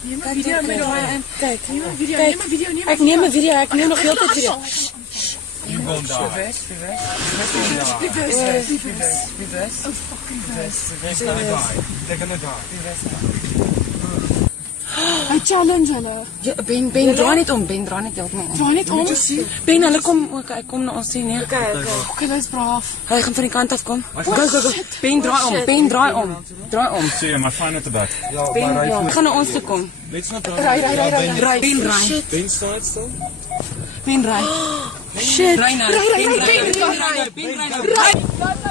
Neem een video met mij. Kijk, Neem een video, neem een video, neem een ik neem een video, ik neem nog heel veel video. You won't die. reverse. Oh, fucking reverse. They're gonna die. They're gonna die. Hy challenge hulle. Ja, Ben, draai net om, Ben, draai net heeltemal om. Draai net om. Ben, hulle kom ook, hy kom na ons sien, nee. Okay, dis braaf. Hy gaan van die kant af kom. Go. Ben, draai om. Draai om. See him, I find at the back. Ben, ja, hy gaan na ons toe kom. Let's not Ry. Ben, ry. Ben side still? Ben, ry. Shit. Ry nou. Ben, ry.